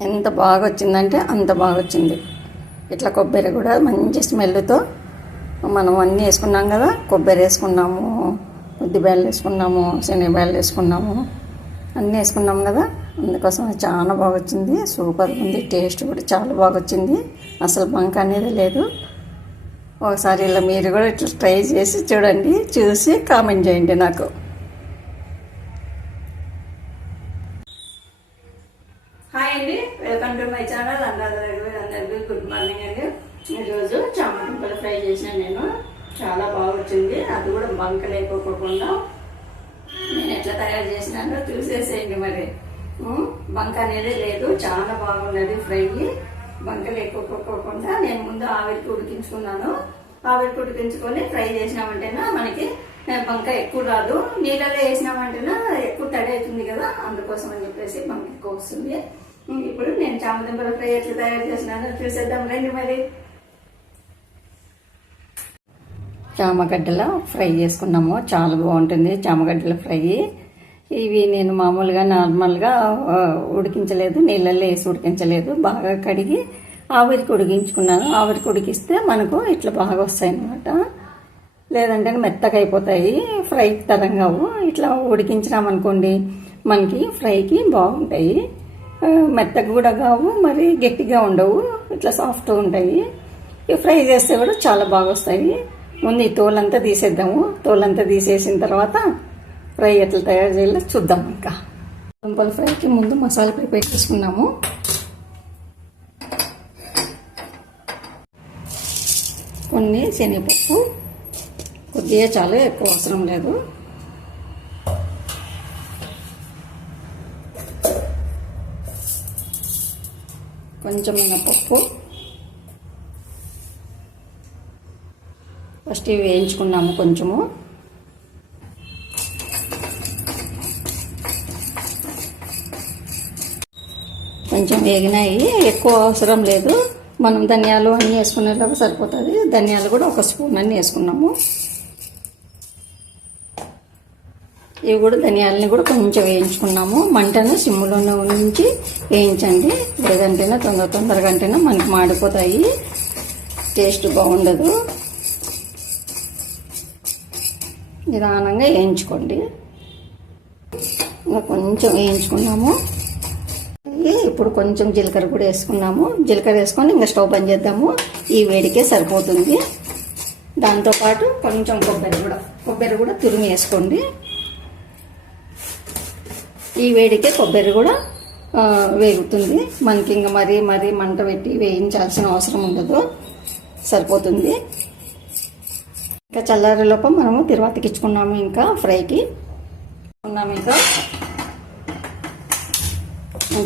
ఎంత బాగా వచ్చిందంటే అంత బాగా వచ్చింది ఇట్లా కొబ్బరి కూడా మంచి స్మెల్తో మనం అన్నీ వేసుకున్నాం కదా కొబ్బరి వేసుకున్నాము ఉద్దిబేళ్ళు వేసుకున్నాము శనగబేళ్ళు వేసుకున్నాము అన్నీ వేసుకున్నాం కదా అందుకోసం చాలా బాగా వచ్చింది సూపర్ ఉంది టేస్ట్ కూడా చాలా బాగా వచ్చింది అసలు బంక అనేది లేదు. ఒకసారి ఇలా మీరు కూడా ఇట్లా ట్రై చేసి చూడండి చూసి కామెంట్ చేయండి నాకు. హాయ్ అండి వెల్కమ్ టు మై ఛానల్ అందరూ అందరికీ గుడ్ మార్నింగ్ అండి. ఈరోజు చామదుంపలు ఫ్రై చేశాను నేను. చాలా బాగా వచ్చింది అది కూడా బంక లేకోకుండా నేను ఎట్లా తయారు చేసినానో చూసేసేయండి మరి. బంక అనేది లేదు. చాలా బాగున్నది ఫ్రై. బంక లేకోకుండా నేను ముందు ఆవిరికి ఉడికించుకున్నాను ఆవిరికి ఉడికించుకొని ఫ్రై చేసినామంటేనా మనకి బంక ఎక్కువ రాదు. నీళ్ళలో వేసినామంటేనా ఎక్కువ తడి అవుతుంది కదా. అందుకోసం అని చెప్పేసి బంక ఎక్కువ వస్తుంది. ఇప్పుడు నేను చామదుంపల ఫ్రై ఎట్లా తయారు చేసినాను చూసేద్దాం రండి మరి. చామగడ్డల ఫ్రై చేసుకున్నాము. చాలా బాగుంటుంది చామగడ్డల ఫ్రై. ఇవి నేను మామూలుగా నార్మల్గా ఉడికించలేదు నీళ్ళల్లో వేసి ఉడికించలేదు. బాగా కడిగి ఆవిరికి ఉడికించుకున్నాను. ఆవిరికి ఉడికిస్తే మనకు ఇట్లా బాగా వస్తాయి అన్నమాట. లేదంటే మెత్తగా అయిపోతాయి. ఫ్రై తరంగావు ఇట్లా ఉడికించినామనుకోండి మనకి ఫ్రైకి బాగుంటాయి. మెత్తగా కూడా కావు మరి గట్టిగా ఉండవు. ఇట్లా సాఫ్ట్గా ఉంటాయి. ఇవి ఫ్రై చేస్తే కూడా చాలా బాగా వస్తాయి. ముందు ఈ తోలంతా తీసేద్దాము. తోలంతా తీసేసిన తర్వాత ఫ్రై ఎట్లా తయారు చేయాలో చూద్దాం ఇంకా. దుంపల ఫ్రైకి ముందు మసాలా ప్రిపేర్ చేసుకున్నాము. కొన్ని శనగపప్పు. కొద్దిగా చాలా ఎక్కువ అవసరం లేదు. కొంచెం మినపప్పు ఫస్ట్ ఇవి వేయించుకున్నాము కొంచెము. కొంచెం వేగినాయి. ఎక్కువ అవసరం లేదు. మనం ధనియాలు అన్నీ వేసుకునేలాగా సరిపోతుంది. ధనియాలు కూడా ఒక స్పూన్ అన్నీ వేసుకున్నాము. ఇవి కూడా ధనియాలని కూడా కొంచెం వేయించుకున్నాము. మంటను సిమ్లోనే ఉంచి వేయించండి. లేదంటేనే తొందర తొందరగా అంటేనే మనకి మాడిపోతాయి. టేస్ట్ బాగుండదు. నిదానంగా వేయించుకోండి. ఇంకా కొంచెం వేయించుకున్నాము. ఇప్పుడు కొంచెం జీలకర్ర కూడా వేసుకున్నాము. జీలకర్ర వేసుకొని ఇంకా స్టవ్ బంద్ చేద్దాము. ఈ వేడికే సరిపోతుంది. దాంతోపాటు కొంచెం కొబ్బరి కూడా. కొబ్బరి కూడా తురిమి వేసుకోండి. ఈ వేడికే కొబ్బరి కూడా వేగుతుంది. మనకి ఇంకా మరీ మరీ మంట పెట్టి వేయించాల్సిన అవసరం ఉండదు. సరిపోతుంది. ఇంకా చల్లారి లోపం మనము తిరువాతకి ఇచ్చుకున్నాము ఇంకా ఫ్రైకి. ఉన్నాము ఇంకా.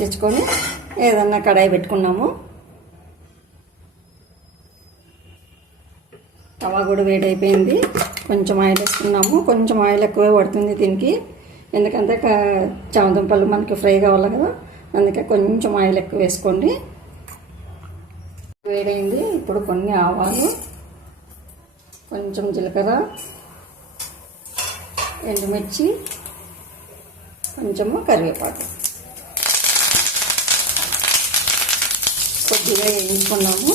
తెచ్చుకొని ఏదన్నా కడాయి పెట్టుకున్నాము. తవా కూడా వేడైపోయింది. కొంచెం ఆయిల్ వేసుకున్నాము. కొంచెం ఆయిల్ ఎక్కువే పడుతుంది దీనికి. ఎందుకంటే చామదుంపలు మనకి ఫ్రై కావాలి కదా అందుకే కొంచెం ఆయిల్ ఎక్కువ వేసుకోండి. వేడైంది ఇప్పుడు కొన్ని ఆవాలు కొంచెం జీలకర్ర ఎండుమిర్చి కొంచెము కరివేపాకు. కొద్దిగా వేయించుకున్నాము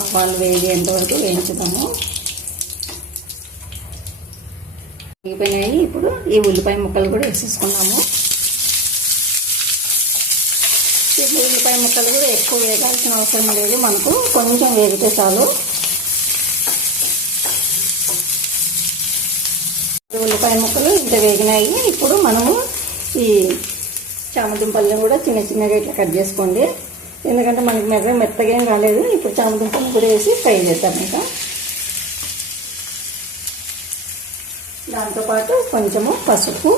ఆవాలు వేడి ఎంతవరకు వేయించుదాము. వేగిపోయినాయి ఇప్పుడు ఈ ఉల్లిపాయ ముక్కలు కూడా వేసేసుకున్నాము ఈ ఉల్లిపాయ ముక్కలు కూడా ఎక్కువ వేగాల్సిన అవసరం లేదు. మనకు కొంచెం వేగితే చాలు. ఉల్లిపాయ ముక్కలు ఇంత వేగినాయి. ఇప్పుడు మనము ఈ చామదుంపల్ని కూడా చిన్న చిన్నగా ఇట్లా కట్ చేసుకోండి. ఎందుకంటే మనకి మెత్త మెత్తగా ఏం కాలేదు ఇప్పుడు చామదుంపల్ని కూడా వేసి ఫ్రై చేద్దాం ఇంకా. దాంతోపాటు కొంచెము పసుపు.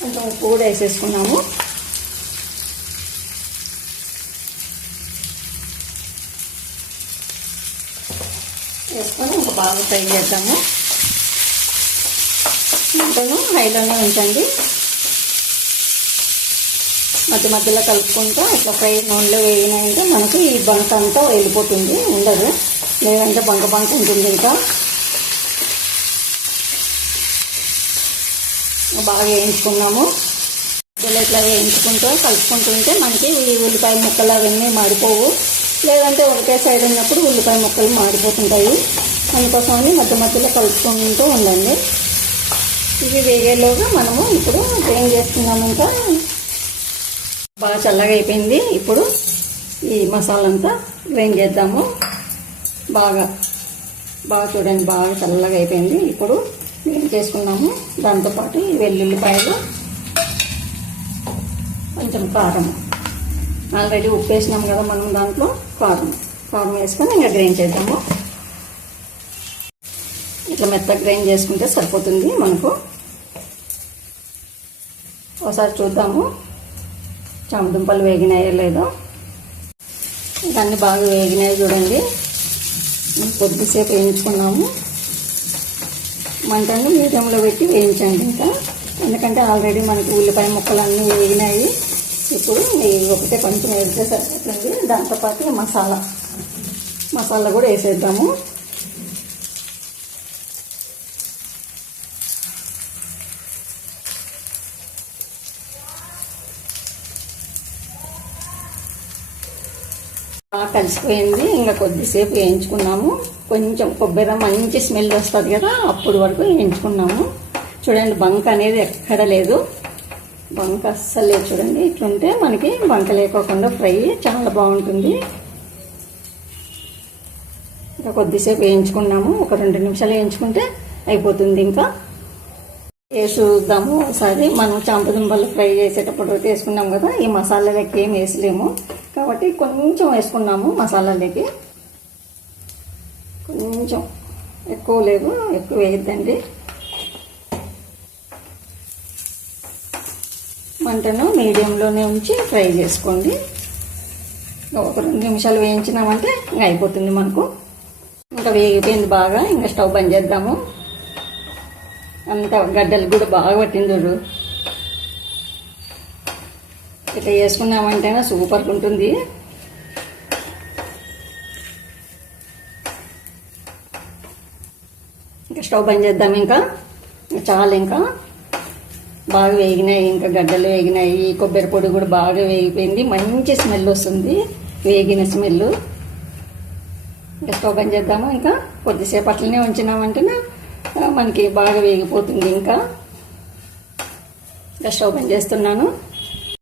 కొంచెం ఉప్పు కూడా వేసేసుకున్నాము. వేసుకొని ఇంకా బాగా ఫ్రై చేద్దాము. మంటను హైలోనే ఉంచండి. మధ్య మధ్యలో కలుపుకుంటూ ఇట్లా ఫ్రై నూనెలో వేగినాయంటే మనకి ఈ బంక అంతా వెళ్ళిపోతుంది ఉండదు. లేదంటే బంక బంక ఉంటుంది ఇంకా. బాగా వేయించుకున్నాము. ఇలా ఇట్లా వేయించుకుంటూ కలుపుకుంటుంటే మనకి ఈ ఉల్లిపాయ ముక్కలు అవన్నీ మాడిపోవు. లేదంటే ఒకటే సైడ్ ఉన్నప్పుడు ఉల్లిపాయ ముక్కలు మాడిపోతుంటాయి. అందుకోసమని మధ్య మధ్యలో కలుపుకుంటూ ఉండండి. ఇవి వేగేలోగా మనము ఇప్పుడు ఏం చేసుకున్నాము ఇంకా బాగా చల్లగా అయిపోయింది. ఇప్పుడు ఈ మసాలా అంతా గ్రైండ్ చేద్దాము. బాగా బాగా చూడండి బాగా చల్లగా అయిపోయింది. ఇప్పుడు ఏం చేసుకున్నాము. దాంతోపాటు ఈ వెల్లుల్లిపాయలు కొంచెం కారం. ఆల్రెడీ ఉప్పు వేసినాం కదా మనం దాంట్లో. కారం కారం వేసుకొని ఇంకా గ్రైండ్ చేద్దాము. ఇట్లా మెత్తగా గ్రైండ్ చేసుకుంటే సరిపోతుంది మనకు. ఒకసారి చూద్దాము. చామదుంపలు వేగినాయో లేదో. ఇవన్నీ బాగా వేగినాయి చూడండి. కొద్దిసేపు వేయించుకున్నాము. మంటని మీడియంలో పెట్టి వేయించండి ఇంకా. ఎందుకంటే ఆల్రెడీ మనకి ఉల్లిపాయ ముక్కలు అన్నీ వేగినాయి. ఇప్పుడు ఒకటే కొంచెం వేస్తే సరిపోతుంది. దాంతోపాటు మసాలా. మసాలా కూడా వేసేద్దాము. కలిసిపోయింది. ఇంకా కొద్దిసేపు వేయించుకున్నాము. కొంచెం కొబ్బరి మంచి స్మెల్ వస్తుంది కదా అప్పుడు వరకు వేయించుకున్నాము. చూడండి బంక అనేది ఎక్కడ లేదు. బంక అస్సలు లేదు చూడండి. ఇట్లుంటే మనకి బంక లేకోకుండా ఫ్రై చాలా బాగుంటుంది. ఇంకా కొద్దిసేపు వేయించుకున్నాము. ఒక రెండు నిమిషాలు వేయించుకుంటే అయిపోతుంది ఇంకా. వేసి చూద్దాము ఒకసారి. మనం చాంపదుంపలు ఫ్రై చేసేటప్పుడు వేసుకున్నాం కదా ఈ మసాలాలకి ఏం వేసలేము. కాబట్టి కొంచెం వేసుకున్నాము మసాలాలకి కొంచెం ఎక్కువ లేదు ఎక్కువ వేయద్దండి. మంటను మీడియంలోనే ఉంచి ఫ్రై చేసుకోండి. ఒక రెండు నిమిషాలు వేయించినామంటే ఇంకా అయిపోతుంది మనకు. ఇంకా వేగిపోయింది బాగా ఇంకా స్టవ్ బంద్ చేద్దాము. అంత గడ్డలు కూడా బాగా పట్టింది చూడు. ఇట్లా వేసుకున్నామంటే సూపర్గా ఉంటుంది ఇంకా స్టవ్ బంద్ చేద్దాం ఇంకా. చాలు ఇంకా. బాగా వేగినాయి ఇంకా గడ్డలు వేగినాయి. కొబ్బరి పొడి కూడా బాగా వేగిపోయింది. మంచి స్మెల్ వస్తుంది. వేగిన స్మెల్. ఇంకా స్టవ్ బంద్ చేద్దాము ఇంకా? కొద్దిసేపు అట్లనే ఉంచినామంటే మనకి బాగా వేగిపోతుంది ఇంకా. ఇంకా స్టవ్ బంద్ చేస్తున్నాను.